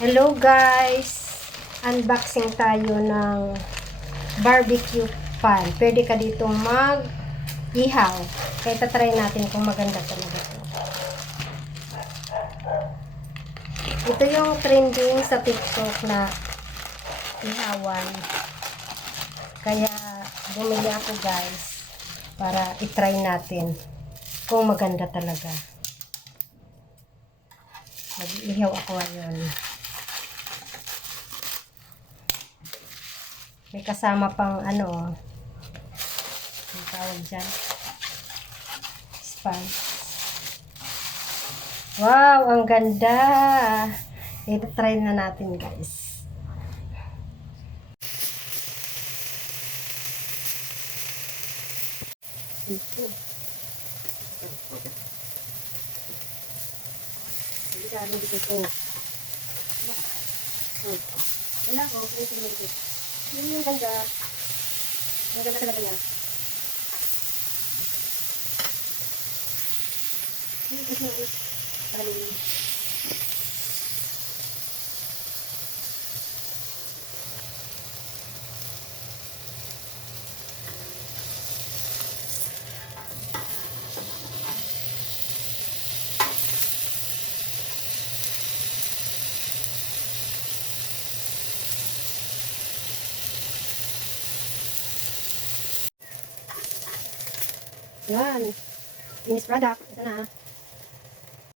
Hello guys! Unboxing tayo ng barbecue pan. Pwede ka dito mag ihaw. Kaya tatry natin kung maganda talaga to. Ito yung trending sa TikTok na ihawan. Kaya bumili ako guys para itry natin kung maganda talaga. Mag-ihaw ako ngayon. May kasama pang ano, ang tawag dyan, spice. Wow, ang ganda! Ito try na natin guys. Ito. Delikado dito ito. Hmm. Wala ko, kung ito dito. Yun yung ganda. Ang ganda talaga niya. Yun kasi yung Halloween. Yan. Finished product. Ito na.